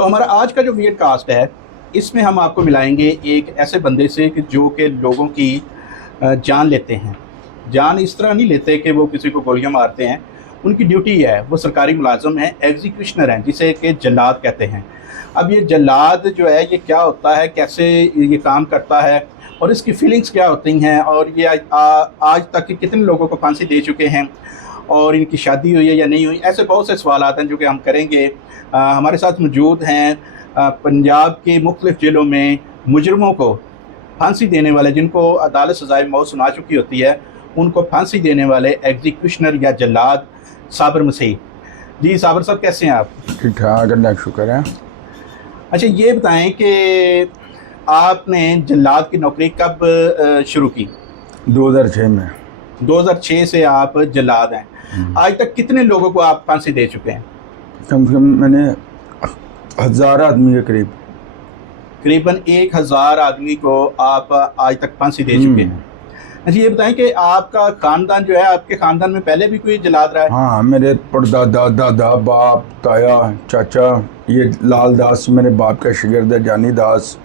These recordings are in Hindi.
तो हमारा आज का जो वीएड कास्ट है, इसमें हम आपको मिलाएंगे एक ऐसे बंदे से कि जो कि लोगों की जान लेते हैं। जान इस तरह नहीं लेते कि वो किसी को गोलियां मारते हैं, उनकी ड्यूटी है, वो सरकारी मुलाजम हैं, एग्जीक्यूशनर हैं, जिसे कि जल्लाद कहते हैं। अब ये जल्लाद जो है ये क्या होता है, कैसे ये काम करता है और इसकी फीलिंग्स क्या होती हैं, और ये आज तक कितने लोगों को फांसी दे चुके हैं और इनकी शादी हुई है या नहीं हुई, ऐसे बहुत से सवाल आते हैं जो कि हम करेंगे। हमारे साथ मौजूद हैं पंजाब के मुख्तलिफ जेलों में मुजरमों को फांसी देने वाले, जिनको अदालत सज़ाए मौत सुना चुकी होती है, उनको फांसी देने वाले एग्जीक्यूशनर या जल्लाद साबिर मसीह। जी साबिर साहब, कैसे हैं आप? ठीक ठाक, अल्लाह का शुक्र है। अच्छा, ये बताएं कि आपने जल्लाद की नौकरी कब शुरू की? 2006 में। 2006 से आप जल्लाद हैं। आज तक कितने लोगों को आप फांसी दे चुके हैं? कम से कम मैंने 1000 आदमी के करीब, करीबन 1000 आदमी को आप आज तक फांसी दे चुके हैं। अच्छा, ये बताएं कि आपका खानदान जो है, आपके खानदान में पहले भी कोई जल्लाद रहा है? हाँ, मेरे परदादा, दादा, बाप, ताया, चाचा, ये लाल दास मेरे बाप का शिगिर्द है, जानी दास।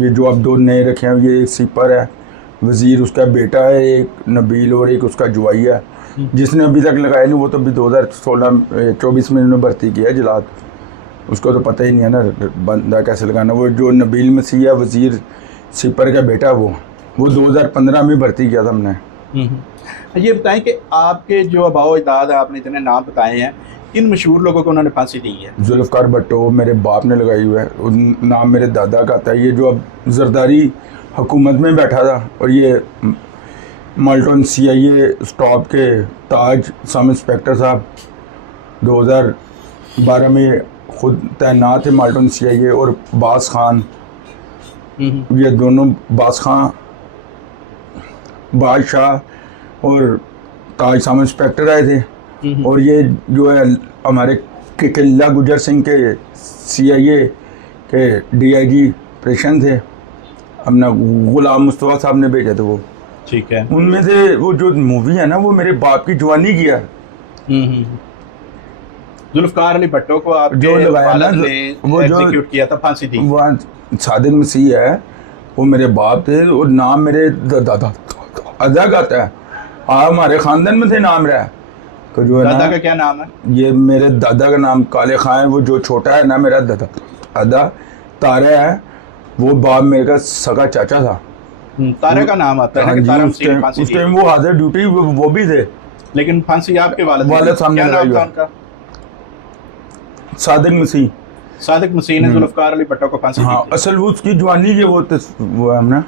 ये जो अब 2 नए रखे हैं, ये एक सिपर है, वज़ीर उसका बेटा है, एक नबील और एक उसका जुआई है, जिसने अभी तक लगाया नहीं। वो तो अभी 2024 में उन्होंने भर्ती किया है जल्लाद। उसको तो पता ही नहीं है ना बंदा कैसे लगाना। वो जो नबील मसीह है, वज़ीर सिपर का बेटा, वो 2015 में भर्ती किया था हमने। ये बताएं कि आपके जो आबाओ अजदाद है, आपने इतने नाम बताए हैं, किन मशहूर लोगों को उन्होंने फांसी दी है? जुल्फ़कार भुट्टो मेरे बाप ने लगाई हुई है, नाम मेरे दादा का था। ये जो अब जरदारी हुकूमत में बैठा था, और ये माल्टन CIA स्टॉप के ताज सब इंस्पेक्टर साहब 2012 में खुद तैनात थे माल्टन CIA, और बास खान। ये दोनों बास खान, बादशाह और ताज सब इंस्पेक्टर आए थे। और ये जो है हमारे किला गुजर सिंह के CIA के DIG ऑपरेशन थे, अपना गुलाम मुस्तफ़ा साहब ने भेजे थे वो। ठीक है। उनमें से वो जो मूवी है ना, वो मेरे बाप की जवानी की है। जुल्फ़कार अली भुट्टो को आप जो लगाया ना, वो एग्जीक्यूट किया था, फांसी दी। वो सादिक मसीह है, वो मेरे बाप थे, और नाम मेरे दादा अदा गाता है। हमारे ख़ानदान में थे नाम रहा है। तो जो है दादा का क्या नाम है? ये मेरे दादा का नाम काले खां है। वो जो छोटा है ना, मेरा दादा अदा तारा है, वो बाप मेरे का सगा चाचा था। तारा का नाम आता है। हाँ, उस टाइम वो हाजिर ड्यूटी वो भी थे, लेकिन फांसी आपके वाले सामने लगाई हुआ। सादिक मसीह। सादिक मसीह ने जुल्फ़कार अली भुट्टो को फांसी दी। हाँ, असल वो उसकी जवानी के वो है ना।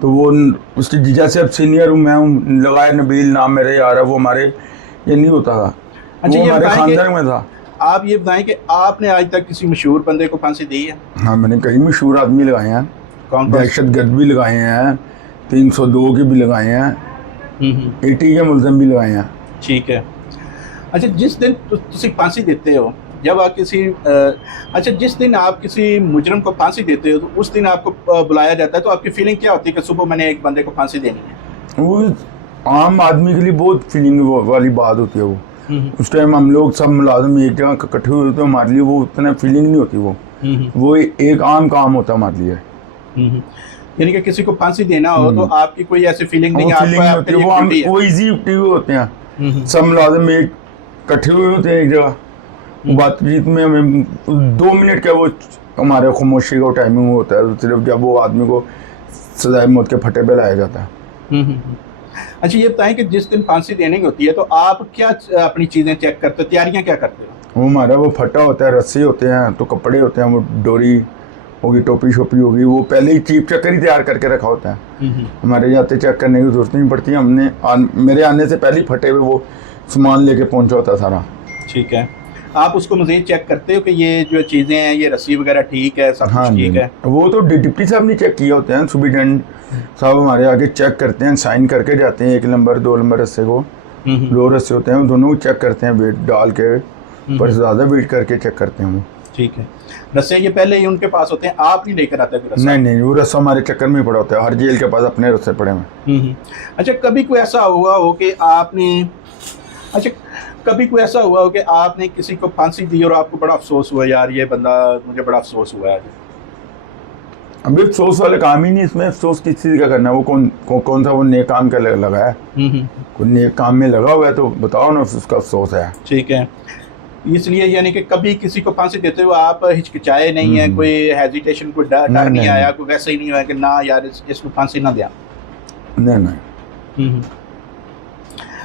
तो वो उसकी जीजा से अब सीनियर हूँ मैं हूँ, लगाया नबील नाम मेरे यार है। वो हमारे ये नहीं होता था। अच्छा, वो हमारे खानदान में था। आप ये बताएं कि आपने आज तक किसी मशहूर बंदे को फांसी दी है? हाँ, मैंने कई मशहूर आदमी लगाए हैं। कौन? दहशतगर्द भी लगाए हैं, 302 के भी लगाए हैं, 80 के मुलज़म भी लगाए हैं। ठीक है। अच्छा, जिस दिन तुम फांसी देते हो, जब आप जिस दिन आप किसी मुजरम को फांसी देते हो, तो उस दिन आपको बुलाया जाता है, तो आपकी फीलिंग क्या होती है कि सुबह मैंने एक बंदे को फांसी देनी है? वो आम आदमी के लिए बहुत फीलिंग वाली बात होती है। वो उस टाइम हम लोग सब मुलाजिम एक जगह इकट्ठे हुए होते हैं, हमारे लिए वो उतना फीलिंग नहीं होती। वो एक आम काम होता है हमारे लिए। यानी कि किसी को फांसी देना हो तो आपकी कोई ऐसी फीलिंग नहीं होती। वो इजी होते हैं, सब मुलाजिम एक इकट्ठे हुए होते हैं एक जगह। बातचीत में हमें 2 मिनट का वो हमारे खामोशी का टाइमिंग होता है, सिर्फ जब वो आदमी को सजाए मौत के फटे पे लाया जाता है। अच्छा, ये बताएं कि जिस दिन फांसी देने की होती है, तो आप क्या अपनी चीज़ें चेक करते हो, तैयारियां क्या करते हो? वो हमारा वो फटा होता है, रस्सी होते हैं, तो कपड़े होते हैं, वो डोरी होगी, टोपी शोपी होगी, वो पहले ही चीप चक्कर ही तैयार करके रखा होता है। हमारे जाते चेक करने की जरूरत नहीं पड़ती। हमने मेरे आने से पहले ही फटे हुए वो सामान लेके पहुंचा होता सारा। ठीक है। आप उसको मज़ीद चेक करते हो कि ये जो चीज़ें हैं, ये रस्सी वगैरह ठीक है, सब कुछ ठीक है? वो तो डिप्टी साहब ने चेक किया होते हैं, सुपरिटेंडेंट साहब हमारे आगे चेक करते हैं, साइन करके जाते हैं। 1 नंबर 2 नंबर रस्से को, 2 रस्से होते हैं, वो दोनों चेक करते हैं, वेट डाल के, पर ज़्यादा वेट करके चेक करते हैं वो। ठीक है। रस्से ये पहले ही उनके पास होते हैं, आप नहीं लेकर आते? नहीं, वो रस्सा हमारे चक्कर में ही पड़ा होता है, हर जेल के पास अपने रस्से पड़े हुए। अच्छा, कभी कोई ऐसा हुआ हो कि आपने अच्छा, कभी कोई ऐसा हुआ हो कि आपने किसी को फांसी दी और आपको बड़ा अफसोस हुआ, यार ये बंदा, मुझे बड़ा अफसोस हुआ है? अभी अफसोस वाले काम ही नहीं, इसमें अफसोस किस चीज़ का करना है? वो कौन सा वो नेक काम का लगा है? कोई नेक काम में लगा हुआ है तो बताओ ना, उसका अफसोस है। ठीक है, इसलिए यानी कि कभी किसी को फांसी देते हुए आप हिचकिचाए नहीं है, कोई हेजिटेशन, कोई डर नहीं आया, कोई वैसे ही नहीं हुआ कि ना यार इसको फांसी ना दिया? नहीं।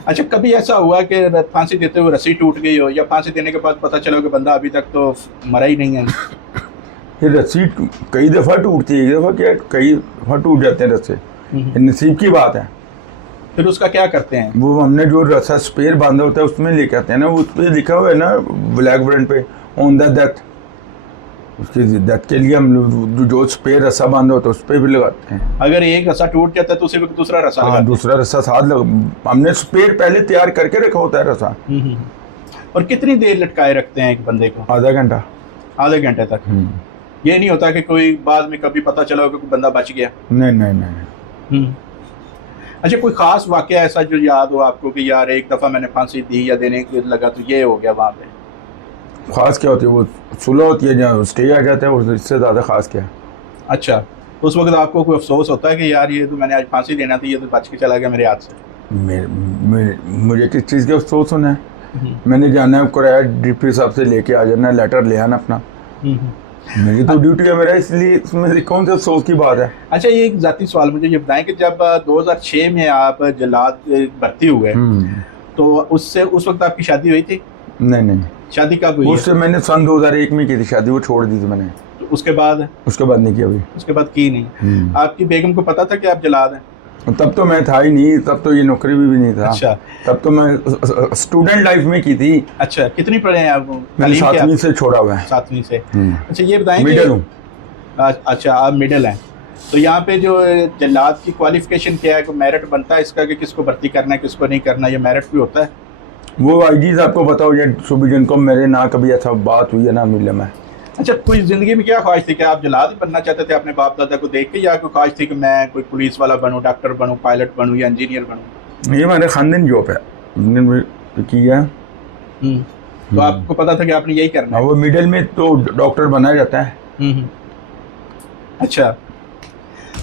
अच्छा, कभी ऐसा हुआ कि फांसी देते हुए रस्सी टूट गई हो, या फांसी देने के बाद पता चला कि बंदा अभी तक तो मरा ही नहीं है? ये रस्सी कई दफ़ा टूटती है, एक दफ़ा क्या, कई दफ़ा टूट जाते हैं रस्से, ये नसीब की बात है। फिर उसका क्या करते हैं? वो हमने जो रस्सा स्पेयर बांधा होता है उसमें लेके आते हैं ना, उस पर लिखा हुआ है ना ब्लैक बोर्ड पे, ऑन द डेथ। उसकी डेथ के लिए हम लोग जो स्पेयर रस्सा बांधा होता है उस पर भी लगाते हैं। अगर एक रस्सा टूट जाता है तो उसी वक्त दूसरा रस्सा हाँ, लगाते हैं? दूसरा रस्सा साथ हमने स्पेयर पहले तैयार करके रखा होता है रस्सा। और कितनी देर लटकाए रखते हैं एक बंदे को? आधा घंटा। आधे घंटे तक? ये नहीं होता कि कोई बाद में कभी पता चला हो कि कोई बंदा बच गया? नहीं। अच्छा, कोई खास वाकया ऐसा जो याद हो आपको कि यार एक दफ़ा मैंने फांसी दी या देने के लगा तो ये हो गया वहाँ पे? खास क्या होती है? वो सुलह होती है जहाँ स्टे आ जाता है, और इससे ज़्यादा खास क्या? अच्छा, तो उस वक्त आपको कोई अफसोस होता है कि यार ये तो मैंने आज फांसी देना थी, ये तो बच के चला गया मेरे हाथ से? मुझे किस चीज़ का अफसोस होना है? मैंने जाना है किराया DP साहब से लेके आ जाना, लेटर ले आना अपना, मेरी तो ड्यूटी है मेरा, इसलिए इसमें कौन सा अफसोस की बात है? अच्छा, ये एक जाती सवाल मुझे ये बताएं कि जब 2006 में आप जल्लाद भर्ती हुए तो उससे उस वक्त आपकी शादी हुई थी? नहीं। शादी कब हुई? उससे मैंने सन 2001 में की थी शादी, वो छोड़ दी थी मैंने। तो उसके बाद नहीं की अभी। उसके बाद की नहीं? आपकी बेगम को पता था कि आप जल्लाद हैं? तब तो मैं था ही नहीं, तब तो ये नौकरी भी नहीं था। अच्छा, तब तो मैं स्टूडेंट लाइफ में की थी। अच्छा, कितनी पढ़े हैं आप? मैंने 7वीं से छोड़ा हुआ है। 7वीं से? अच्छा, ये बताएं मिडिल हूँ। अच्छा, आप मिडिल हैं, तो यहाँ पे जो जल्लाद की क्वालिफिकेशन क्या है? मेरिट बनता है इसका कि किसको भर्ती करना है किसको नहीं करना, ये मेरिट भी होता है? वो IG आपको पता हो जाए, सुबह जिनको मेरे ना कभी ऐसा बात हुई है ना मिले में। अच्छा, कोई ज़िंदगी में क्या ख्वाहिश थी कि आप जल्लाद बनना चाहते थे अपने बाप दादा को देख के, या कोई ख्वाहिश थी कि मैं कोई पुलिस वाला बनूं, डॉक्टर बनूं, पायलट बनूं या इंजीनियर बनूं? ये हमारे खानदान जॉब है, हमने किया। तो आपको पता था कि आपने यही करना है? वो मिडिल में तो डॉक्टर बना जाता है। अच्छा,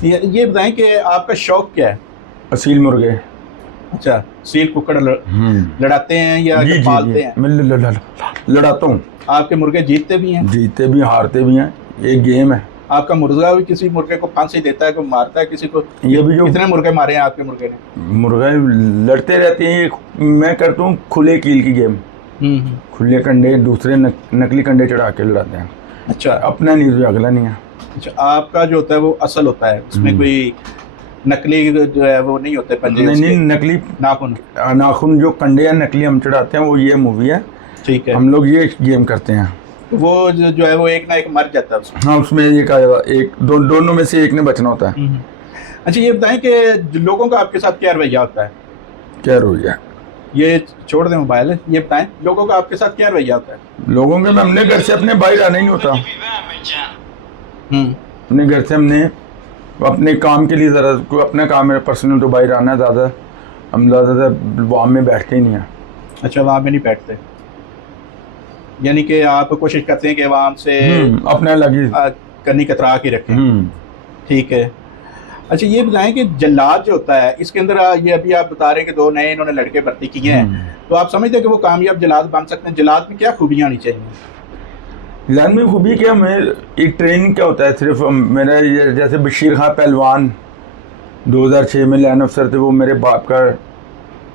ये बताएं कि आपका शौक क्या है? असील मुर्गे। अच्छा, सील कुकड़ लड़ाते हैं या पालते हैं? मैं लड़ाता हूँ। आपके मुर्गे जीतते भी हैं? जीतते भी हारते भी हैं, एक गेम है। आपका मुर्गा भी किसी मुर्गे को फांसी देता है, कोई मारता है किसी को? ये भी जो कितने मुर्गे मारे हैं आपके मुर्गे ने? मुर्गे लड़ते रहते हैं। मैं करता हूँ खुले कील की गेम, खुले कंडे, दूसरे नकली कंडे चढ़ा के लड़ाते हैं। अच्छा, अपना नहीं तो अगला नहीं है। अच्छा, आपका जो होता है वो असल होता है, उसमें कोई नकली जो है वो नहीं होते पंजे? नहीं, नकली नाखून जो कंडे या नकली हम चढ़ाते हैं वो ये मूवी है। ठीक है, हम लोग ये गेम करते हैं। वो जो है वो एक ना एक मर जाता है उसमें? हाँ, उसमें एक दोनों में से एक ने बचना होता है। अच्छा, ये बताएं कि लोगों का आपके साथ क्या रवैया होता है? क्या रवैया? ये छोड़ दें मोबाइल, ये बताएं लोगों का आपके साथ क्या रवैया होता है? लोगों के हमने घर से अपने बाहर आना ही नहीं होता। अपने घर से हमने अपने काम के लिए ज़रा कोई अपना काम है पर्सनल, तो बाहर आना है ज़्यादा। हम ज़्यादा वहाँ में बैठते ही नहीं हैं। अच्छा, वहाँ में नहीं बैठते, यानी कि आप कोशिश करते हैं कि आवाम से अपने लगी करनी कतरा के रखें। ठीक है। अच्छा, ये बताएं कि जल्लाद जो होता है इसके अंदर ये अभी आप बता रहे हैं कि 2 नए इन्होंने लड़के भर्ती किए हैं, तो आप समझते हैं कि वो कामयाब जल्लाद बन सकते हैं? जल्लाद में क्या खूबियाँ आनी चाहिए? जल्लाद में खूबी क्या, मैं एक ट्रेनिंग क्या होता है सिर्फ मेरा, जैसे बशीर खां पहलवान 2006 में लाइन अफसर थे, वो मेरे बाप का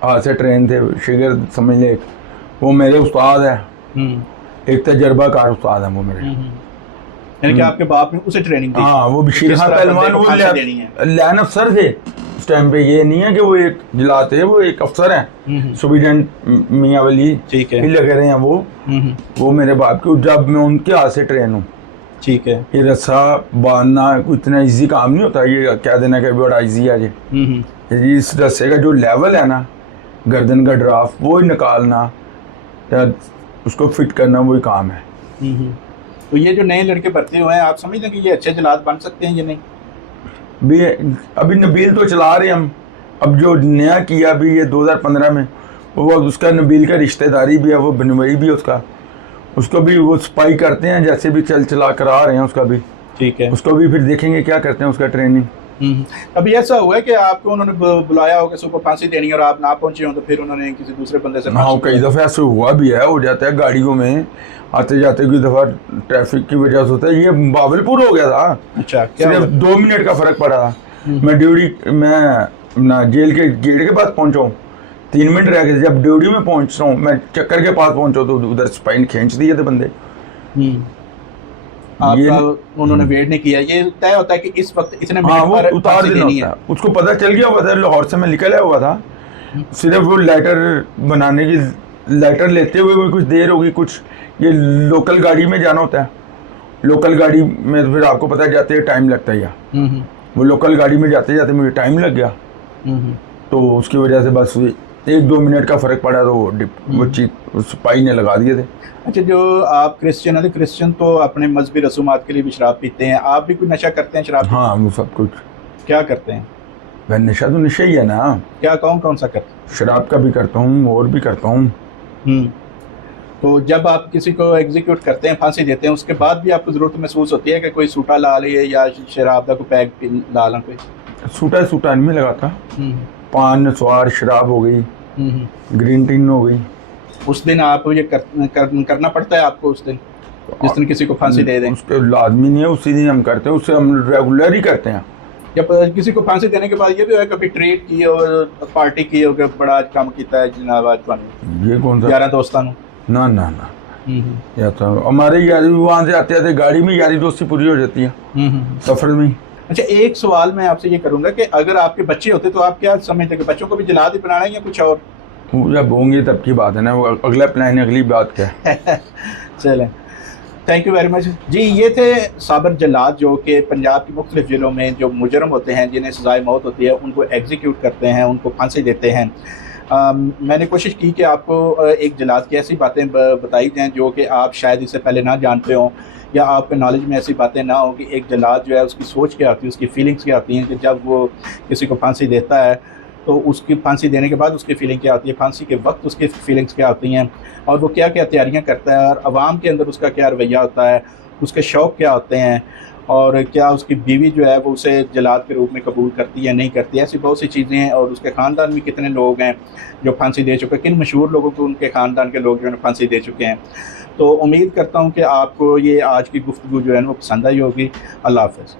हाथ से ट्रेन थे, शिगर समझ ले, वो मेरे उस्ताद है, एक तजर्बाकार उस्ताद है वो मेरे। यानी कि आपके बाप ने उसे ट्रेनिंग दी? हाँ, वो बशीर खां पहलवान वो लाइन अफसर थे उस टाइम पे। ये नहीं है कि वो एक जल्लाद थे, वो एक अफसर हैं, सुबिडेंट मियाँ वली। ठीक है, लगे रहे हैं वो मेरे बाप के, जब मैं उनके हाथ से ट्रेन हूँ। ठीक है। ये रस्सा बांधना इतना इजी काम नहीं होता, ये क्या देना कि बड़ा इजी है ये। इस रस्से का जो लेवल है ना, गर्दन का ड्राफ्ट वो ही निकालना या उसको फिट करना, वही काम है। तो ये जो नए लड़के भर्ती हुए हैं, आप समझते हैं कि ये अच्छे जल्लाद बन सकते हैं या नहीं? भी अभी नबील तो चला रहे हम, अब जो नया किया अभी ये 2015 में, वो उसका नबील का रिश्तेदारी भी है, वो बनवई भी है उसको भी वो स्पाई करते हैं, जैसे भी चला कर आ रहे हैं उसका भी। ठीक है। उसको भी फिर देखेंगे क्या करते हैं उसका ट्रेनिंग। कभी ऐसा हुआ है कि आपको उन्होंने बुलाया हो कि सुबह फांसी देनी है और आप ना पहुंचे हो, तो फिर उन्होंने किसी दूसरे बंदे से हाँ, कई दफ़ा ऐसे हुआ भी है, हो जाता है गाड़ियों में आते जाते, कोई दफ़ा ट्रैफिक की वजह से होता है। ये बावलपुर हो गया था। अच्छा, क्या सिर्फ 2 मिनट का फ़र्क पड़ा था। मैं ना जेल के गेट के पास पहुंचा हूँ, 3 मिनट रह गए। जब ड्यूटी में पहुंच रहा हूँ, मैं चक्कर के पास पहुंचा तो उधर स्पाइन खींच दिए थे बंदे। आपका उन्होंने वेट नहीं किया, ये तय होता है कि इस वक्त इतने हाँ, वो मिनट उतार देना होता है। उसको पता चल गया हुआ था, लाहौर से मैं निकला हुआ था। सिर्फ वो लेटर बनाने की, लेटर लेते हुए कुछ देर होगी, कुछ ये लोकल गाड़ी में जाना होता है। लोकल गाड़ी में तो फिर आपको पता जाते टाइम लगता है। वो लोकल गाड़ी में जाते जाते मुझे टाइम लग गया, तो उसकी वजह से बस 1-2 मिनट का फ़र्क पड़ा, तो वो चीज सिपाही ने लगा दिए थे। अच्छा, जो आप क्रिश्चियन है, क्रिश्चियन तो अपने मजहबी रसूमात के लिए भी शराब पीते हैं, आप भी कोई नशा करते हैं शराब? हाँ, वो सब कुछ। क्या करते हैं? वह नशा तो नशा ही है ना। क्या कौन सा करते हैं? शराब का भी करता हूँ और भी करता हूँ। तो जब आप किसी को एग्जीक्यूट करते हैं, फांसी देते हैं, उसके बाद भी आपको ज़रूरत महसूस होती है कि कोई सूटा ला ले या शराब का कोई पैक ला लें? कोई सूटा नहीं लगाता। पान, स्वार, शराब हो गई, ग्रीन टी हो गई। उस दिन आप ये करना पड़ता है आपको, उस दिन जिस दिन किसी को फांसी दे दें? उसके लाजमी नहीं है, उसी दिन हम करते हैं, उससे हम रेगुलर ही करते हैं। जब किसी को फांसी देने के बाद ये भी है कभी ट्रीट की और पार्टी की हो, बड़ा आज काम किया है जनाब आज ये कौन सा 11 दोस्तों? ना ना ना, या तो हमारे यारी वहाँ से आते आते गाड़ी में यारी दोस्ती पूरी हो जाती है सफर में। अच्छा, एक सवाल मैं आपसे ये करूंगा कि अगर आपके बच्चे होते तो आप क्या समझते कि बच्चों को भी जला दी बनाना है या कुछ और? जब होंगे तब की बात है ना, वो अगला प्लान है, अगली बात क्या। चलें, थैंक यू वेरी मच जी। ये थे साबर जल्लाद, जो कि पंजाब की मुख्तलिफ जिलों में जो मुजरम होते हैं, जिन्हें सज़ाए मौत होती है, उनको एग्जीक्यूट करते हैं, उनको फांसी देते हैं। मैंने कोशिश की कि आपको एक जल्लाद की ऐसी बातें बताई जाएँ जो कि आप शायद इससे पहले ना जानते हों, या आपके नॉलेज में ऐसी बातें ना हो कि एक जल्लाद जो है उसकी सोच क्या होती है, उसकी फीलिंग्स क्या होती हैं कि जब वो किसी को फांसी देता है तो उसकी फांसी देने के बाद उसकी फीलिंग क्या होती है, फांसी के वक्त उसकी फीलिंग्स क्या होती हैं, और वो क्या क्या तैयारियां करता है, और आवाम के अंदर उसका क्या रवैया होता है, उसके शौक़ क्या होते हैं, और क्या उसकी बीवी जो है वो उसे जल्लाद के रूप में कबूल करती है नहीं करती है। ऐसी बहुत सी चीज़ें हैं। और उसके ख़ानदान में कितने लोग हैं जो फांसी दे चुके हैं, किन मशहूर लोगों को उनके ख़ानदान के लोग जो है फांसी दे चुके हैं। तो उम्मीद करता हूँ कि आपको ये आज की गुफ्तगू जो है वो पसंद आई होगी। अल्लाह हाफ़िज़।